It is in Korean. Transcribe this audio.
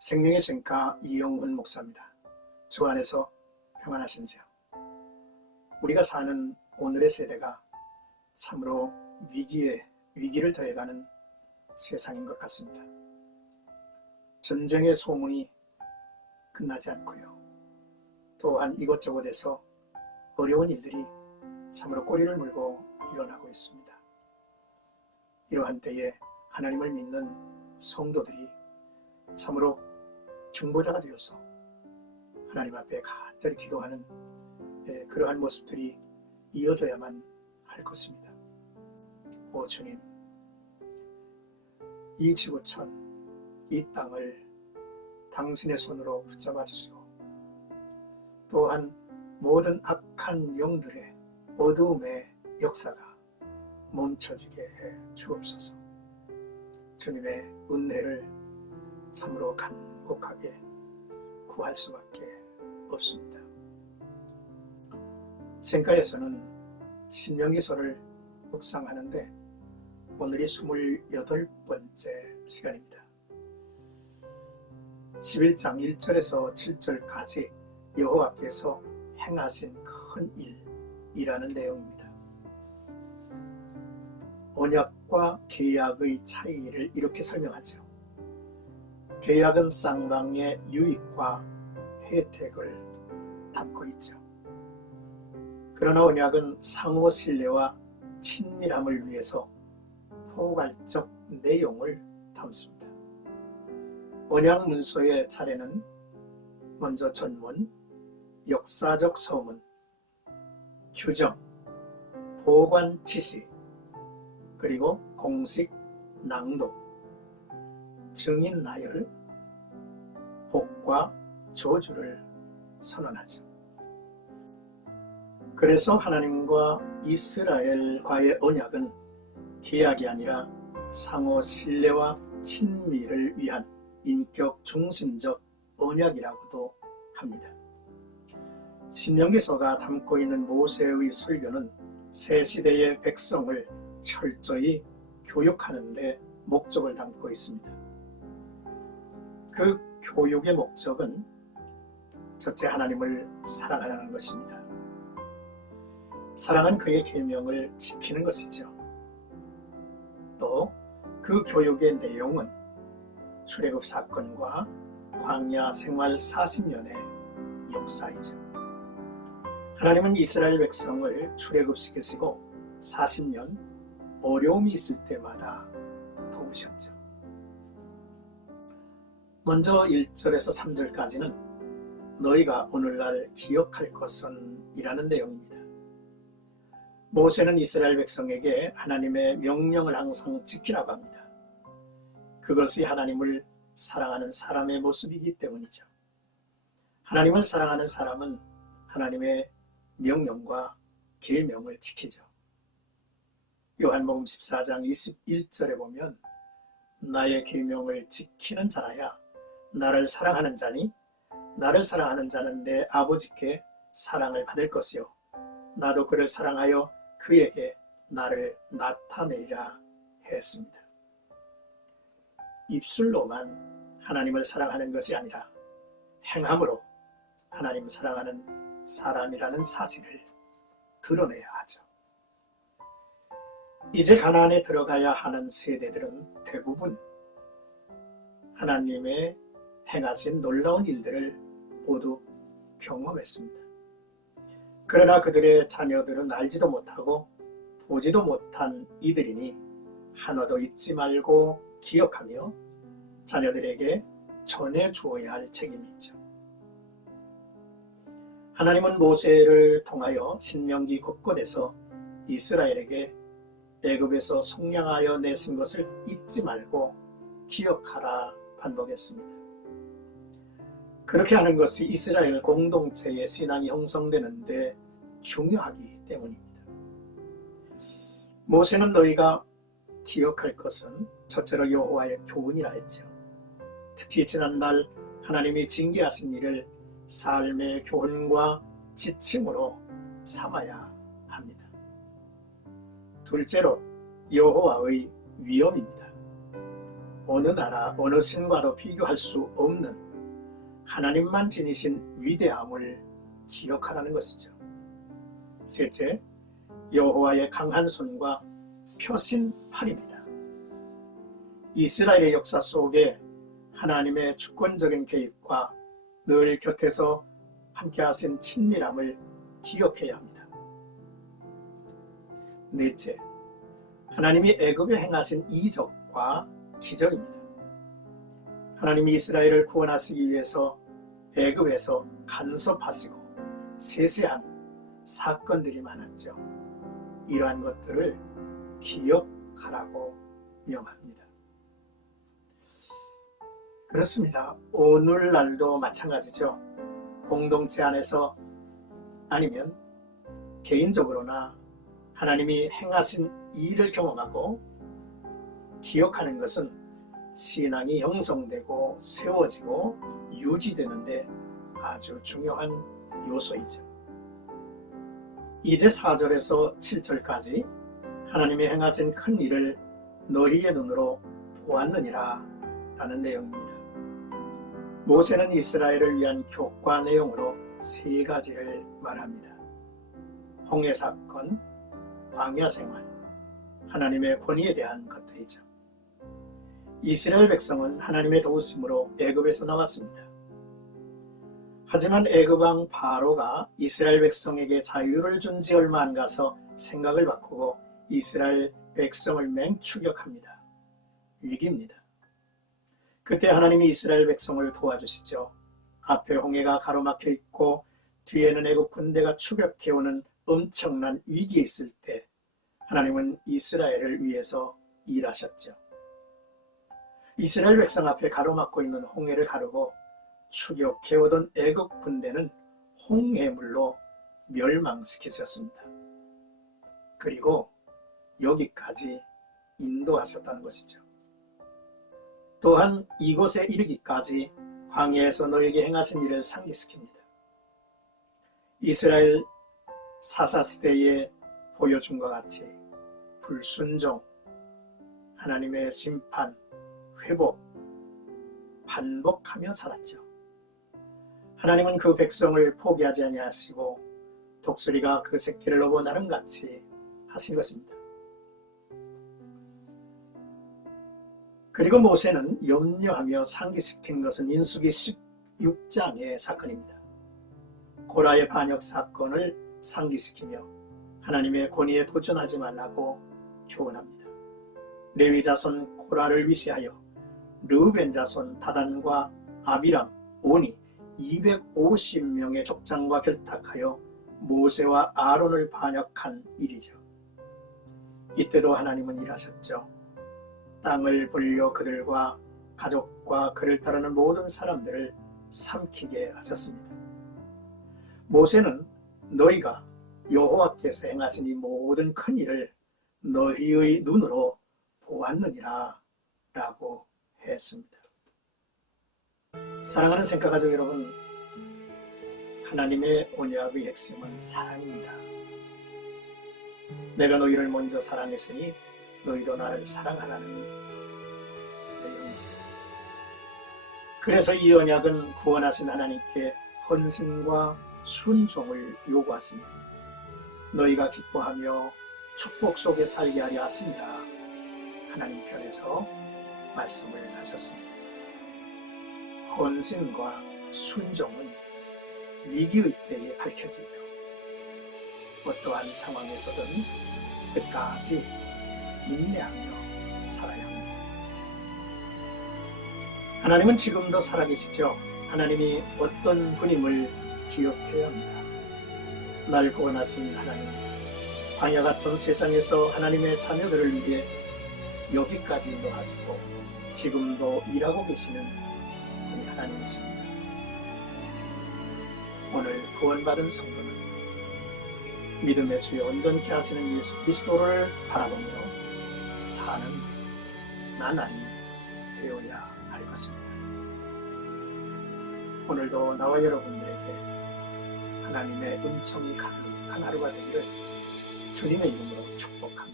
생명의 생가 이영훈 목사입니다. 주 안에서 평안하신지요? 우리가 사는 오늘의 세대가 참으로 위기에 위기를 더해가는 세상인 것 같습니다. 전쟁의 소문이 끝나지 않고요. 또한 이곳저곳에서 어려운 일들이 참으로 꼬리를 물고 일어나고 있습니다. 이러한 때에 하나님을 믿는 성도들이 참으로 중보자가 되어서 하나님 앞에 간절히 기도하는 예, 그러한 모습들이 이어져야만 할 것입니다. 오 주님, 이 지구촌, 이 땅을 당신의 손으로 붙잡아 주시고 또한 모든 악한 영들의 어두움의 역사가 멈춰지게 해 주옵소서. 주님의 은혜를 참으로 간 곡하게 구할 수밖에 없습니다. 생가에서는 신명기서를 묵상하는데 오늘이 28번째 시간입니다. 11장 1절에서 7절까지 여호와께서 행하신 큰 일이라는 내용입니다. 언약과 계약의 차이를 이렇게 설명하죠. 계약은 쌍방의 유익과 혜택을 담고 있죠. 그러나 언약은 상호 신뢰와 친밀함을 위해서 포괄적 내용을 담습니다. 언약 문서의 차례는 먼저 전문, 역사적 서문, 규정, 보관 지시, 그리고 공식 낭독, 증인 나열, 복과 저주를 선언하죠. 그래서 하나님과 이스라엘과의 언약은 계약이 아니라 상호 신뢰와 친밀을 위한 인격 중심적 언약이라고도 합니다. 신명기서가 담고 있는 모세의 설교는 새 시대의 백성을 철저히 교육하는 데 목적을 담고 있습니다. 그 교육의 목적은 첫째 하나님을 사랑하는 것입니다. 사랑은 그의 계명을 지키는 것이죠. 또 그 교육의 내용은 출애굽 사건과 광야 생활 40년의 역사이죠. 하나님은 이스라엘 백성을 출애굽시키시고 40년 어려움이 있을 때마다 도우셨죠. 먼저 1절에서 3절까지는 너희가 오늘날 기억할 것은 이라는 내용입니다. 모세는 이스라엘 백성에게 하나님의 명령을 항상 지키라고 합니다. 그것이 하나님을 사랑하는 사람의 모습이기 때문이죠. 하나님을 사랑하는 사람은 하나님의 명령과 계명을 지키죠. 요한복음 14장 21절에 보면 나의 계명을 지키는 자라야 나를 사랑하는 자니 나를 사랑하는 자는 내 아버지께 사랑을 받을 것이요 나도 그를 사랑하여 그에게 나를 나타내리라 했습니다. 입술로만 하나님을 사랑하는 것이 아니라 행함으로 하나님 사랑하는 사람이라는 사실을 드러내야 하죠. 이제 가나안에 들어가야 하는 세대들은 대부분 하나님의 행하신 놀라운 일들을 모두 경험했습니다. 그러나 그들의 자녀들은 알지도 못하고 보지도 못한 이들이니 하나도 잊지 말고 기억하며 자녀들에게 전해 주어야 할 책임이 있죠. 하나님은 모세를 통하여 신명기 곳곳에서 이스라엘에게 애굽에서 속량하여 내신 것을 잊지 말고 기억하라 반복했습니다. 그렇게 하는 것이 이스라엘 공동체의 신앙이 형성되는데 중요하기 때문입니다. 모세는 너희가 기억할 것은 첫째로 여호와의 교훈이라 했죠. 특히 지난날 하나님이 징계하신 일을 삶의 교훈과 지침으로 삼아야 합니다. 둘째로 여호와의 위엄입니다. 어느 나라 어느 신과도 비교할 수 없는 하나님만 지니신 위대함을 기억하라는 것이죠. 셋째, 여호와의 강한 손과 펴신 팔입니다. 이스라엘의 역사 속에 하나님의 주권적인 개입과 늘 곁에서 함께 하신 친밀함을 기억해야 합니다. 넷째, 하나님이 애굽에 행하신 이적과 기적입니다. 하나님이 이스라엘을 구원하시기 위해서 애굽에서 간섭하시고 세세한 사건들이 많았죠. 이러한 것들을 기억하라고 명합니다. 그렇습니다. 오늘날도 마찬가지죠. 공동체 안에서 아니면 개인적으로나 하나님이 행하신 일을 경험하고 기억하는 것은 신앙이 형성되고 세워지고 유지되는데 아주 중요한 요소이죠. 이제 4절에서 7절까지 하나님이 행하신 큰 일을 너희의 눈으로 보았느니라 라는 내용입니다. 모세는 이스라엘을 위한 교과 내용으로 세 가지를 말합니다. 홍해 사건, 광야 생활, 하나님의 권위에 대한 것들이죠. 이스라엘 백성은 하나님의 도우심으로 애굽에서 나왔습니다. 하지만 애굽 왕 바로가 이스라엘 백성에게 자유를 준 지 얼마 안 가서 생각을 바꾸고 이스라엘 백성을 맹추격합니다. 위기입니다. 그때 하나님이 이스라엘 백성을 도와주시죠. 앞에 홍해가 가로막혀 있고 뒤에는 애굽 군대가 추격해오는 엄청난 위기에 있을 때 하나님은 이스라엘을 위해서 일하셨죠. 이스라엘 백성 앞에 가로막고 있는 홍해를 가르고 추격해오던 애굽 군대는 홍해물로 멸망시키셨습니다. 그리고 여기까지 인도하셨다는 것이죠. 또한 이곳에 이르기까지 광야에서 너에게 행하신 일을 상기시킵니다. 이스라엘 사사시대에 보여준 것 같이 불순종, 하나님의 심판, 회복, 반복하며 살았죠. 하나님은 그 백성을 포기하지 아니하시고 독수리가 그 새끼를 넘어 나름같이 하신 것입니다. 그리고 모세는 염려하며 상기시킨 것은 인수기 16장의 사건입니다. 고라의 반역 사건을 상기시키며 하나님의 권위에 도전하지 말라고 교훈합니다. 레위 자손 고라를 위시하여 르우벤 자손 다단과 아비람, 오니 250명의 족장과 결탁하여 모세와 아론을 반역한 일이죠. 이때도 하나님은 일하셨죠. 땅을 불려 그들과 가족과 그를 따르는 모든 사람들을 삼키게 하셨습니다. 모세는 너희가 여호와께서 행하신 이 모든 큰 일을 너희의 눈으로 보았느니라 라고 했습니다. 사랑하는 생각가족 여러분, 하나님의 언약의 핵심은 사랑입니다. 내가 너희를 먼저 사랑했으니 너희도 나를 사랑하라는 내용이죠. 그래서 이 언약은 구원하신 하나님께 헌신과 순종을 요구하시며 너희가 기뻐하며 축복 속에 살게 하려 하시니라 하나님 편에서 말씀을 하셨습니다. 헌신과 순종은 위기의 때에 밝혀지죠. 어떠한 상황에서든 끝까지 인내하며 살아야 합니다. 하나님은 지금도 살아계시죠. 하나님이 어떤 분임을 기억해야 합니다. 날 구원하신 하나님, 광야 같은 세상에서 하나님의 자녀들을 위해 여기까지 인도하시고 지금도 일하고 계시는 우리 하나님이십니다. 오늘 구원받은 성도는 믿음의 주에 온전케 하시는 예수 그리스도를 바라보며 사는 나날이 되어야 할 것입니다. 오늘도 나와 여러분들에게 하나님의 은총이 가득한 하루가 되기를 주님의 이름으로 축복합니다.